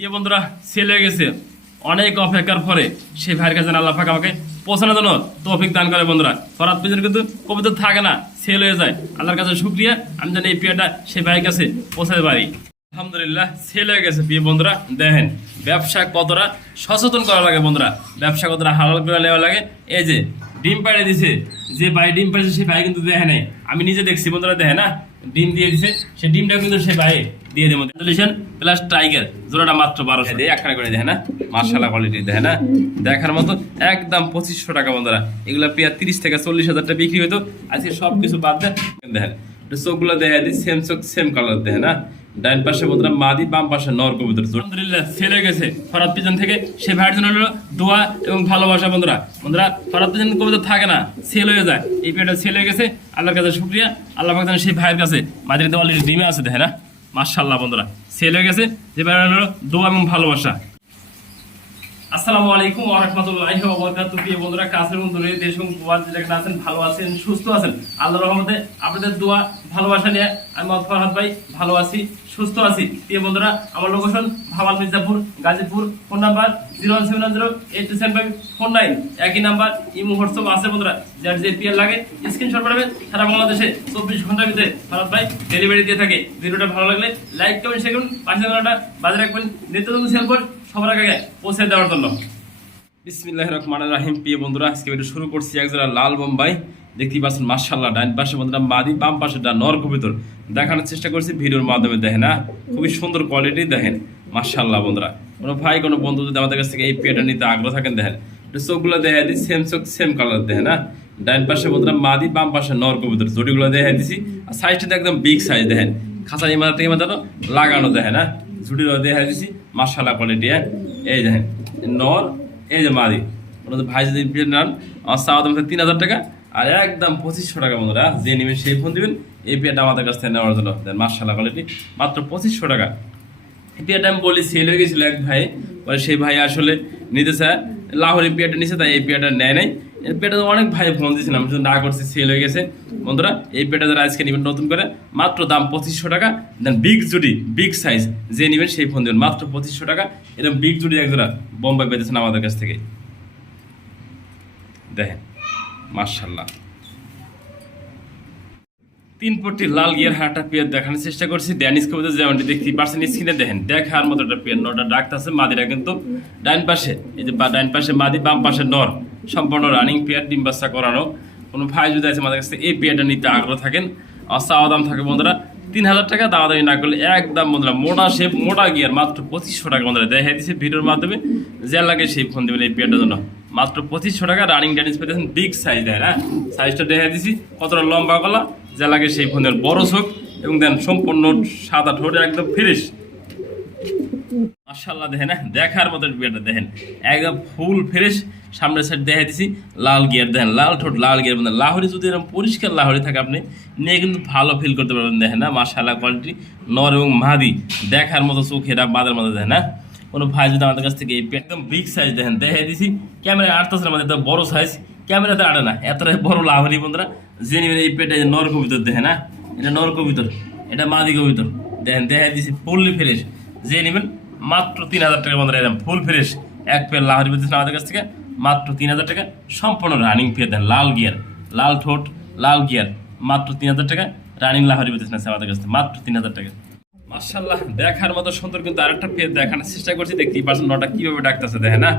প্রিয় বন্ধুরা সেল হয়ে গেছে অনেক অপেক্ষার পরে সেই ভাইয়ের কাছে আল্লাহ পাক আমাকে পৌঁছানোর জন্য তৌফিক দান করে বন্ধুরা। ফরাত পেজের কিন্তু কবিতা থাকে না, সেল হয়ে যায়। আল্লাহর কাছে শুকরিয়া, আমি যেন এই পেয়ারটা সেই ভাইয়ের কাছে পৌঁছাতে পারি। আলহামদুলিল্লাহ সেল হয়ে গেছে। প্রিয় বন্ধুরা দেখেন ব্যবসা কতটা সচেতন করা লাগে বন্ধুরা, ব্যবসা কতটা হালাল করে নেওয়া লাগে। এই যে ডিম পাড়ে দিছে, যে ভাই ডিম পাড়েছে সেই ভাই কিন্তু দেখে নাই, আমি নিজে দেখছি বন্ধুরা, দেখে না ডিম দিয়ে দিছে, সেই ডিমটা কিন্তু সে ভাই দিয়ে দেবো। প্লাস টাইগার জোড়াটা মাত্র 1200 দিয়ে একখানা করে দেখে না, মার্শাল্লাহ কোয়ালিটি দেখে না, দেখার মতো একদম 2500 টাকা বন্ধুরা। এগুলা পেয়ার 30 থেকে 40,000 টাকা বিক্রি হইতো, আজকে সবকিছু বাদ দেন। দেখেন চোখগুলো দেখা দিই সেম চোখ সেম কালার দেখে না, ডাইন পাশে বন্ধুরা মাদি, বাম পাশে নর কবুতর। আলহামদুলিল্লাহ সেল হয়ে গেছে ফরাত পিজন থেকে। সে ভাইয়ের জন্য হলো দোয়া এবং ভালোবাসা বন্ধুরা। বন্ধুরা ফরাত পিজন কবুতর থাকে না, সেল হয়ে যায়। এই পেয়ারটা সেল হয়ে গেছে, আল্লাহর কাছে শুকরিয়া। আল্লাহ পাক সেই ভাইয়ের কাছে মাদিরিতে অলরেডি ডিমে আছে দেখে না, মাশাআল্লাহ বন্ধুরা সেল হয়ে গেছে। যে ভাইয়ের হলো দোয়া এবং ভালোবাসা। আসসালামু আলাইকুম ওয়া রাহমাতুল্লাহি ওয়া বারাকাতুহু। প্রিয় বন্ধুরা কাছের বন্ধুরা দেশ এবং প্রবাস যেখানে আছেন ভালো আছেন সুস্থ আছেন, আল্লাহর রহমতে আপনাদের দোয়া ভালোবাসা নিয়ে আমি মোহাম্মদ ফরহাদ ভাই ভালো আছি সুস্থ আছি। প্রিয় বন্ধুরা আমার location Bhawal Mirzapur Gazipur, phone number 01710827549, একই নাম্বার ইমো হোয়াটসঅ্যাপ আছে বন্ধুরা। যার যে পিয়ার লাগে স্ক্রিনশট পাঠাবেন, সারা বাংলাদেশে 24 ঘন্টার ভিতরে ফরহাদ ভাই ডেলিভারি দিয়ে থাকে। ভিডিওটা ভালো লাগলে লাইক কমেন্ট শেয়ার করুন, পাশে ঘন্টাটা বাজে রাখবেন নিত্য নতুন সেল করে সবার আগে পৌঁছে দেওয়ার জন্য। বিসমিল্লাহির রহমানির রহিম। প্রিয় বন্ধুরা আজকে ভিডিও শুরু করছি একজোড়া লাল বোম্বাই, দেখতেই পাচ্ছেন মাশাআল্লাহ। ডান পাশে বন্ধুরা মাদি, বাম পাশে নর কবুতর দেখানোর চেষ্টা করছি ভিডিওর মাধ্যমে। দেখেন না খুবই সুন্দর কোয়ালিটি দেখেন মাশাআল্লাহ বন্ধুরা। কোনো ভাই কোনো বন্ধু যদি আমাদের কাছ থেকে এই পেয়ারটা নিতে আগ্রহ থাকেন দেখেন চোখগুলো দেখা দিই সেম চোখ সেম কালার দেখেন না, ডান পাশে বন্ধুরা মাদি, বাম পাশে নর কবুতর জুটিগুলো দেখা দিছি। আর সাইজটা একদম বিগ সাইজ দেখেন, খাঁচা ইমারতে লাগানো দেখেন না, ঝুটিগুলো দেখা দিছি মাশাআল্লাহ কোয়ালিটি। এই দেখেন নর, এই যে মাদি। ভাই যদি নেন আমার চাওয়া দাম 3000 টাকা, আর একদম 2500 টাকা বন্ধুরা। যে নেবেন সেই ফোন দিবেন এই পেয়ারটা আমাদের কাছ থেকে নেওয়ার জন্য। মাশাআল্লাহ কোয়ালিটি মাত্র 2500 টাকা। এই পেয়ারটা আমি বলি সেল হয়ে গেছিল এক ভাই, পরে সেই ভাই আসলে নিতে চায়, লাহোরি পেয়ারটা নিছে, তাই এই পেয়ারটা নেয় নাই। এই পেয়ারটা অনেক ভাই ফোন দিয়েছিলাম, শুধু না করছি সেল হয়ে গেছে বন্ধুরা। এই পেয়ারটা যারা আজকে নেবেন নতুন করে মাত্র দাম 2500 টাকা। দেন বিগ জুটি বিগ সাইজ যে নেবেন সেই ফোন দেবেন মাত্র 2500 টাকা। এরকম বিগ জুটি একজোড়া বোম্বাই পেতেছেন আমাদের কাছ থেকে দেখেন মাশাআল্লাহ। 3 পট্টি লাল গিয়ার হাঁটা পেয়ার দেখানোর চেষ্টা করছি। ড্যানিশ কবুতর যেমনটি দেখতে পাচ্ছেন স্ক্রিনে দেখেন, দেখার মতো একটা পেয়ার। নটা ডাকতেছে, মাদিরা কিন্তু ডাইন পাশে, এই যে ডাইন পাশে মাদি, বাম পাশে নর, সম্পূর্ণ রানিং পেয়ার, ডিম বাচ্চা করানো। কোনো ভাই যদি আছে আমাদের কাছে এই পেয়ারটা নিতে আগ্রহ থাকেন, আর চাওয়া দাম থাকে বন্ধুরা 3000 টাকা। দামাদামি না করলে একদম বন্ধুরা মোটা শেপ মোটা গিয়ার মাত্র 2500 টাকা বন্ধুরা দেখা দিচ্ছে ভিডিওর মাধ্যমে। যে লাগে সেই ফোন দেবেন এই পেয়ারটার জন্য মাত্র 2500 টাকা। রানিং ড্যানিশ পেতেছেন বিগ সাইজ দেয় না, সাইজটা দেখা দিচ্ছি কতটা লম্বা গলা, যা লাগে সেই ফোন দেবেন। বড় চোখ এবং দেন সম্পূর্ণ সাদা ঠোঁট একদম ফ্রেশ মাশাআল্লাহ দেখেন না, দেখার মতো পেয়ারটা দেখেন একদম ফুল ফ্রেশ। সামনের সাইড দেখা দিচ্ছি লাল গিয়ার দেখেন, লাল ঠোঁট লাল গিয়ার বন্ধু। লাহোরি যদি এরকম পরিষ্কার লাহোরি থাকে আপনি নিয়ে কিন্তু ভালো ফিল করতে পারবেন দেখেন না, মাশাআল্লাহ কোয়ালিটি। নর এবং মাদি দেখার মতো চোখ, এরা বাদের মধ্যে দেখেন না। কোনো ভাই যদি আমাদের কাছ থেকে এই একদম বিগ সাইজ দেখেন দেখা দিচ্ছি, ক্যামেরায় আটতেছে আমাদের এত বড় সাইজ, ক্যামেরাতে আটে না, এতটাই বড় লাহোরি বন্ধুরা। যে নেবেন এই পেটে নর কবুতর দেখেন না, এটা নর কবুতর, এটা মাদি কবুতর দেখেন দেখা দিচ্ছি ফুললি ফ্রেশ। যে নেবেন মাত্র 3000 টাকা বন্ধুরা, একদম ফুল ফ্রেশ এক পেয়ার লাহোরি পেতেছেন আমাদের কাছ থেকে মাত্র 3000 টাকা। সম্পূর্ণ রানিং পেয়ার দেন, লাল গিয়ার, লাল ঠোঁট লাল গিয়ার, মাত্র 3000 টাকা। রানিং লাহোরি পেতেছেন আমাদের কাছ থেকে মাত্র 3000 টাকা। মাশাআল্লাহ দেখার মতো সুন্দর কিন্তু আরেকটা পেয়ার দেখানোর চেষ্টা করছি। দেখতেই পাচ্ছেন নটা কিভাবে ডাকতেছে দেখেন না,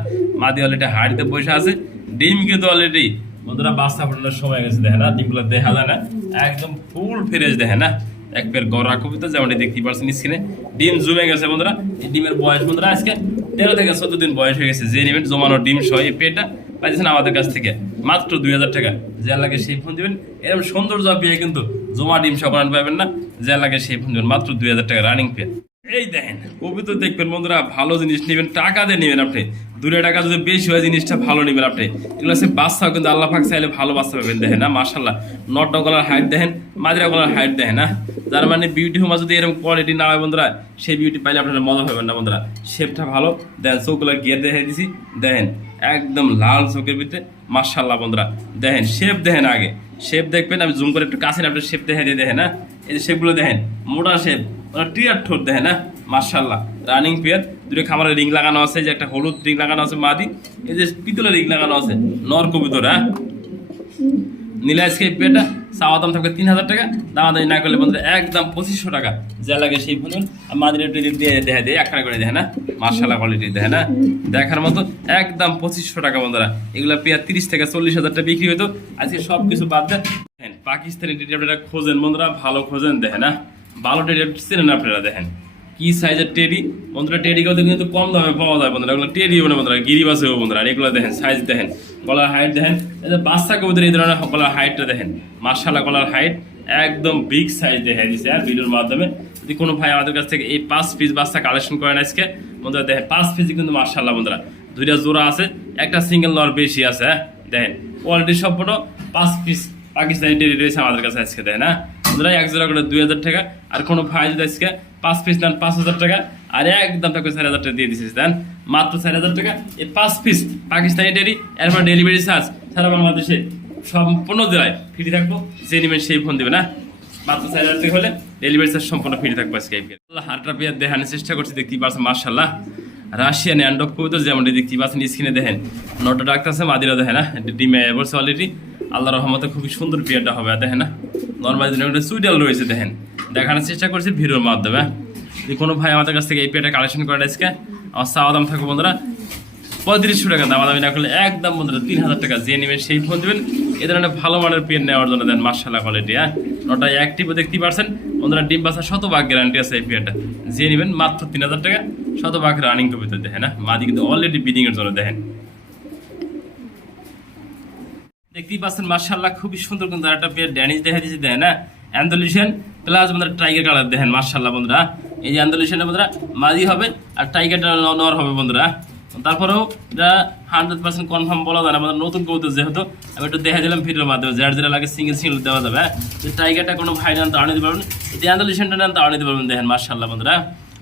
মাদি অলরেডি হাড়িতে বসে আছে, ডিম কিন্তু অলরেডি বন্ধুরা বাচ্চা ফোটানোর সময় গেছে দেখেন না, ডিমগুলো দেখা যায় না, একদম ফুল ফ্রেশ দেখেন না। এক পেয়ার গড়া কবিতা যেমনটি দেখতেই পাচ্ছেন স্ক্রিনে, ডিম জমে গেছে বন্ধুরা। এই ডিমের বয়স বন্ধুরা আজকে 13 থেকে 14 দিন বয়স হয়ে গেছে। যে নেবেন জমানো ডিম সহ এই পেয়ারটা পাইছেন আমাদের কাছ থেকে মাত্র 2000 টাকা। যা লাগে সেই ফোন দিবেন, এরকম সৌন্দর্য পেয়ে কিন্তু জমা ডিম সহ পাবেন না, যা লাগে সেই ফোন দিবেন মাত্র 2000 টাকা রানিং পেয়ার। এই দেখেন কবিতা দেখবেন বন্ধুরা, ভালো জিনিস নেবেন টাকা দিয়ে নেবেন আপনি, 2 টাকা যদি বেশি হয় জিনিসটা ভালো নেবেন আপনি। এগুলো হচ্ছে বাচ্চাও কিন্তু আল্লাহ পাক চাইলে ভালো বাচ্চা পাবেন দেখেন না, মাশাআল্লাহ। নটা গলার হাইট দেখেন, মাদিরা গলার হাইট দেখেন না, যার মানে বিউটি হোমা যদি এরকম কোয়ালিটি না হয় বন্ধুরা, সেই বিউটি পাইলে আপনারা মজা পাবেন না বন্ধুরা। শেপটা ভালো দেখেন, চোখগুলো গিয়ে দেখে দিছি দেখেন একদম লাল চোখের ভিতরে মাশাআল্লাহ বন্ধুরা। দেখেন শেপ দেখেন, আগে শেপ দেখবেন, আমি জুম করে একটু কাছে আপনার শেপ দেখে দিয়ে দেখেন না, এই যে শেপগুলো দেখেন মোটা শেপ, টিয়ার ঠোঁট দেখেন না মাশাআল্লাহ। রানিং পেয়ার, দুটো খামারে রিং লাগানো আছে, যে একটা হলুদ রিং লাগানো আছে মাদি, এই যে পিতলের রিং লাগানো আছে, নর কবুতর। হ্যাঁ, নিলে আজকে এই পেয়ারটা চাওয়া দাম থাকবে 3000 টাকা, দামাদামি না করলে বন্ধুরা একদম 2500 টাকা, যা লাগে সেই ফোন। আর মাদির একটু দেখা দেয় একখানা করে দেখে না, মার্শাল্লাহ কোয়ালিটি দেখে না, দেখার মতো একদম 2500 টাকা বন্ধুরা। এগুলো পেয়ার 30 থেকে 40,000 টাকা বিক্রি হতো, আজকে সব কিছু বাদ দেন। পাকিস্তানি টেডি আপনারা খোঁজেন বন্ধুরা, ভালো খোঁজেন দেখে না, ভালো টেডি চেনেন আপনারা, দেখেন কি সাইজের টেডি বন্ধুরা। টেডি কিন্তু কম দামে পাওয়া যায় বন্ধুরা, এগুলো টেডি মানে বন্ধুরা গিরিবাস হবে বন্ধুরা। আর এগুলো দেখেন সাইজ দেখেন, গলার হাইট দেখেন, এই যে বাচ্চা কবুতর এই ধরনের গলার হাইটটা দেখেন, মার্শাল্লাহ গলার হাইট একদম বিগ সাইজ দেখা দিচ্ছে আর ভিডিওর মাধ্যমে। যদি কোনো ভাই আমাদের কাছ থেকে এই 5 পিস বাচ্চা কালেকশন করেন আজকে বন্ধুরা, দেখেন 5 পিসই কিন্তু মার্শাল্লাহ বন্ধুরা, 2টা জোড়া আছে, একটা সিঙ্গেল নর বেশি আছে। হ্যাঁ, দেখেন কোয়ালিটি সম্পূর্ণ 5 পিস পাকিস্তানি টেডি রয়েছে আমাদের কাছে আজকে, দেখেন না বন্ধুরা, এক জোড়া করে 2000 টাকা। আর কোনো ভাই যদি আজকে 5 পিস নেন 5000 টাকা, আর একদম তাকে 4000 টাকা দিয়ে দিচ্ছিস, দেন মাত্র 4000 টাকা এই 5 পিস পাকিস্তানি টেডি। এরপর ডেলিভারি চার্জ সারা বাংলাদেশে সম্পূর্ণ জেলায় ফ্রি থাকবো, যে নেবেন সেই ফোন দেবে না, মাত্র 4000 টাকা হলে ডেলিভারি চার্জ সম্পূর্ণ ফ্রি থাকবে আজকে। হাটটা পেয়ার দেখানোর চেষ্টা করছি, দেখতেই পাচ্ছেন মার্শাল্লাহ রাশিয়ান অ্যান্ডক কবুতর, যেমন দেখতেই পাচ্ছেন স্ক্রিনে দেখেন, নটা ডাক্তার আছে, মাদিরা দেখেন না, ডিমে বলছে অলরেডি, আল্লাহ রহমতে খুবই সুন্দর পেয়ারটা হবে, দেখেন না নর্মালি সুইডাল রয়েছে, দেখেন দেখানোর চেষ্টা করছি ভিডিওর মাধ্যমে। যদি কোনো ভাই আমাদের কাছ থেকে এই পেয়ারটা কালেকশন করে আজকে, আমার চাওয়া দাম থাকবে বন্ধুরা 3500 টাকা, দামাদামি না করলে একদম বন্ধুরা 3000 টাকা, যে নেবেন সেই ফোন দেবেন। এই ধরনের ভালো মানের পেয়ার নেওয়ার জন্য দেন মার্শাল্লাহ কোয়ালিটি। হ্যাঁ, নটা অ্যাক্টিভও দেখতেই পারছেন বন্ধুরা, ডিম বাচ্চা 100% গ্যারান্টি আছে এই পেয়ারটা, যে নেবেন মাত্র 3000 টাকা, 100% রানিং কবিতা দেখেন না, মাদি কিন্তু অলরেডি বিডিং এর জন্য দেখেন, দেখতেই পাচ্ছেন মার্শাল্লাহ খুবই সুন্দর কিন্তু একটা পেয়ার ড্যানিশ দেখা দিয়েছে, দেখেন না অ্যান্ডালুশিয়ান প্লাস বন্ধুরা টাইগার কালার দেখেন মার্শাল্লাহ বন্ধুরা। এই যে অ্যান্ডালুশিয়ানের বন্ধুরা মাদি হবে আর টাইগারটা নর হবে বন্ধুরা। তারপরেও এটা 100% কনফার্ম বলা যায় না, আমাদের নতুন কবুতর যেহেতু আমি একটু দেখা দিলাম ভিডিওর মাধ্যমে, যার যেটা লাগে সিঙ্গেল সিঙ্গেল দেওয়া যাবে। যে টাইগারটা কোনো ভাই নেন তাও নিতে পারবেন, যদি অ্যান্ডালুশিয়ানটা নেন তাও নিতে পারবেন, দেখেন মার্শাল্লাহ বন্ধুরা।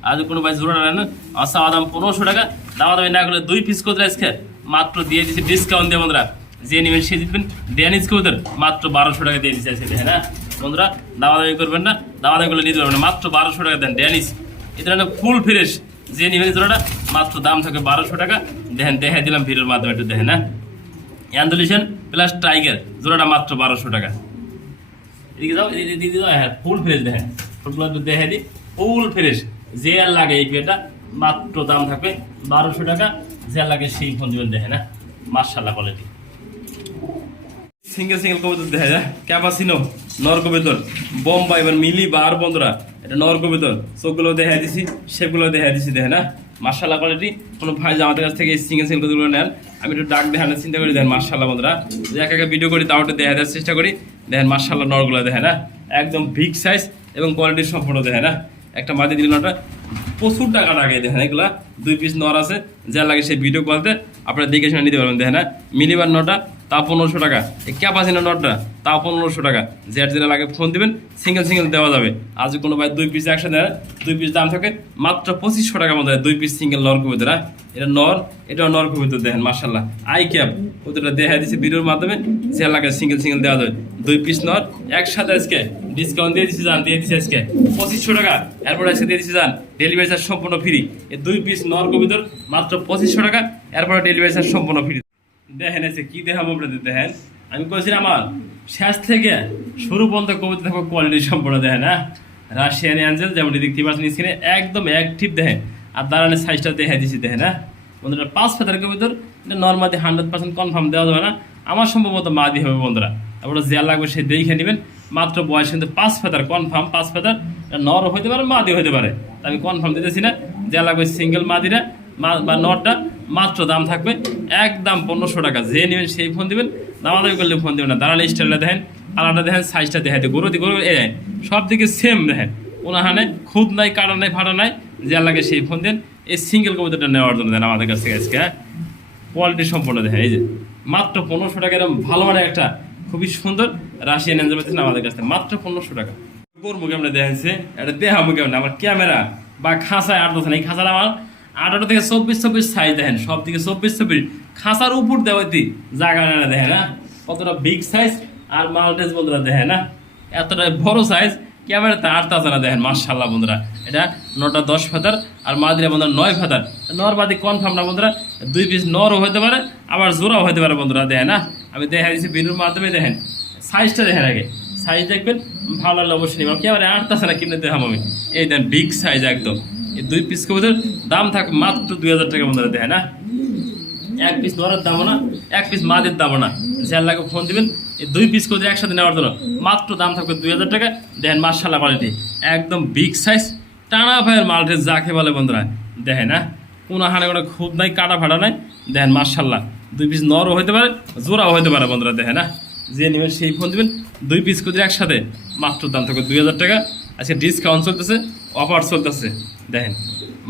আর যদি কোনো ভাই জোড়া নেন আচ্ছা দাম 1500 টাকা, দামাদামি না করলে 2 পিস করে আজকে মাত্র দিয়ে দিচ্ছি ডিসকাউন্ট দিয়ে বন্ধুরা, যে নেবেন সে জিতবেন। ড্যানিশ কবুতর মাত্র 1200 টাকা দিয়ে দিচ্ছে আজকে, হ্যাঁ বন্ধুরা, দামাদামি করবেন না, দামাদামি করলে নিতে পারবেন না, মাত্র 1200 টাকা দেন ড্যানিশ। এই ধরনের ফুল ফ্রেশ যে নেবেন জোড়াটা মাত্র দাম থাকে 1200 টাকা, দেখেন দেখা দিলাম ভিডিওর মাধ্যমে একটু দেখেন। হ্যাঁ, অ্যান্ডালুশিয়ান প্লাস টাইগার জোড়াটা মাত্র 1200 টাকা। এদিকে যাও, এদিকে যাও, হ্যাঁ ফুল ফ্রেশ দেখেন, ফুলগুলো একটু দেখে দিই, ফুল ফ্রেশ, যে আর লাগে এই পেটা মাত্র দাম থাকবে 1200 টাকা, যে আর লাগে সেই ফোন দেবেন, দেখেন না মার্শাল্লাহ কোয়ালিটি। সিঙ্গেল সিঙ্গেল কবুতর দেখা যায়, ক্যাপাসিনো নর কবুতর, বোম্বাই এবার মিলি বার বন্ধুরা, এটা নর কবুতর, চোখগুলো দেখা দিছি, শেপগুলো দেখা দিছি, দেখেন না মার্শাল্লাহ কোয়ালিটি। কোনো ভাই যে আমাদের কাছ থেকে এই সিঙ্গেল সিঙ্গেল কবুতরগুলো নেন, আমি একটু ডাক দেখানোর চিন্তা করি, দেখেন মার্শাল্লাহ বন্ধুরা, যে এক একটা ভিডিও করি তাও একটু দেখা দেওয়ার চেষ্টা করি, দেখেন মার্শাল্লাহ নরগুলো দেখেন না একদম বিগ সাইজ এবং কোয়ালিটির সম্পূর্ণ দেখেন না। একটা মাদি দিল নটা প্রচুর টাকা লাগে, দেখেন এগুলা 2 পিস নর আছে, যা লাগে সেই ভিডিও কলতে আপনারা দেখে শুনে নিতে পারবেন, দেখেন না মিলিবার নটা তাও 1500 টাকা, এই ক্যাপাসিনো নটটা তাও 1500 টাকা, যেটা যেটা লাগে ফোন দিবেন, সিঙ্গেল সিঙ্গেল দেওয়া যাবে। আজ কোনো ভাই 2 পিস একসাথে দেয়, 2 পিস দাম থাকে মাত্র 2500 টাকা মধ্যে 2 পিস সিঙ্গেল নর কবুতর। এটা নর, এটাও নর কবুতর, দেখেন মার্শাল্লাহ আই ক্যাপ কবুতরটা দেখা দিচ্ছে ভিডিওর মাধ্যমে, যে লাগে সিঙ্গেল সিঙ্গেল দেওয়া যাবে। 2 পিস নর একসাথে আজকে ডিসকাউন্ট দিয়ে দিচ্ছি, জান দিয়ে দিচ্ছি আজকে 2500 টাকা, এরপর আজকে দিয়ে দিচ্ছি জান ডেলিভারি চার্জ সম্পূর্ণ ফ্রি। এই 2 পিস নর কবুতর মাত্র 2500 টাকা, এরপরে ডেলিভারি চার্জ সম্পূর্ণ ফ্রি। দেখেন এসে কি দেখাবো আপনাদের, দেখেন আমি বলছি আমার শেষ থেকে শুরু পর্যন্ত কবিতা থাকবো কোয়ালিটি সম্পূর্ণ, দেখেন হ্যাঁ রাশিয়ান অ্যাঞ্জেল যেমন দেখতে পাচ্ছেন স্ক্রিনে একদম অ্যাক্টিভ, দেখেন আর দাঁড়ানোর সাইজটা দেখা দিচ্ছি, দেখেন হ্যাঁ বন্ধুরা 5 ফেদার কবিতর, এটা নর্মালি 100% কনফার্ম দেওয়া যাবে না, আমার সম্ভবত মাদি হবে বন্ধুরা, তারপরে যা লাগবে সে দেখে নেবেন। মাত্র বয়স কিন্তু 5 ফেদার কনফার্ম, 5 ফেদার নর হইতে পারে মাদি হইতে পারে, আমি কনফার্ম দিতেছি না, যা লাগবে সিঙ্গেল মাদিরা বা নটটা মাত্র দাম থাকবে একদম 1500 টাকা, যে নেবেন সেই ফোন দেবেন, দামাদামি করলে ফোন দেবেন না। দাঁড়ালে স্টাইলটা দেখেন, কালারটা দেখেন, সাইজটা দেখেন, গরু সব দিকে সেম দেখেন, ওনাহানে খুদ নাই, কাটা নাই, ফাটা নাই, যা লাগে সেই ফোন দেন। এই সিঙ্গেল কবিতাটা নেওয়ার জন্য দেন আমাদের কাছ থেকে আজকে, হ্যাঁ কোয়ালিটি সম্পূর্ণ দেখেন, এই যে মাত্র 1500 টাকা, এরকম ভালো মানে একটা খুবই সুন্দর রাশিয়ান অ্যাঞ্জেল পাচ্ছেন আমাদের কাছ থেকে মাত্র 1500 টাকা। করবো কেমন দেখেছি, এটা দেখাবো কেমন, আমার ক্যামেরা বা খাঁচায় আট দোকান, এই খাঁচাটা আমার 18 থেকে 24 সাইজ দেখেন, সব দিকে 24 খাঁচার উপর দেওয়াতি জায়গা না দেখেন না কতটা বিগ সাইজ, আর মাল্টেজ বন্ধুরা দেখেন না এতটা বড় সাইজ, ক্যামেরাতে আটতাছে না, দেখেন মার্শাল্লাহ বন্ধুরা। এটা নটা 10 ফেদার আর মাদিরা বন্ধুরা 9 ফেদার। নর বাদি কনফার্ম না বন্ধুরা, 2 পিস নরও হতে পারে আবার জোড়াও হতে পারে বন্ধুরা। দেখেন না, আমি দেখা দিচ্ছি ভিডিওর মাধ্যমে। দেখেন সাইজটা দেখেন আগে, সাইজ দেখবেন ভালো লাগলে অবশ্যই নিবেন। কি আমার আটতাছে না কিনে দেখাম আমি, এই দেন বিগ সাইজ একদম। এই 2 পিস কবুতর দাম থাকে মাত্র 2000 টাকা বন্ধুরা। দেখেন না, 1 পিস নরের দামও না, 1 পিস মাদের দামও না। যার লাগে ফোন দিবেন এই 2 পিস করে একসাথে নেওয়ার জন্য মাত্র দাম থাকবে 2000 টাকা। দেখেন মাশাআল্লাহ কোয়ালিটি একদম বিগ সাইজ টানা ভাইয়ের মালটা যাকে বলে বন্ধুরা। দেখেন না, কোনো হানে কোনো খুব নাই, কাটা ফাটা নাই। দেখেন মাশাআল্লাহ 2 পিস নরও হতে পারে জোড়াও হতে পারে বন্ধুরা। দেখেন না, যে নেবেন সেই ফোন দিবেন। 2 পিস করে একসাথে মাত্র দাম থাকবে 2000 টাকা। আজকে ডিসকাউন্ট চলতেছে, অফার চলতেছে। দেখেন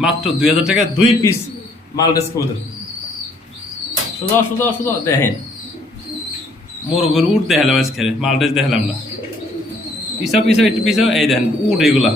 মাত্র 2000 টাকা 2 পিস মালটেস কবুতর। সোজা সোজা সোজা দেখেন মোরগের উঠ দেখালাম আজকে, মালটেস দেখালাম না। পিছাও পিছাও একটু পিছাও, এই দেখেন উঠ এগুলা।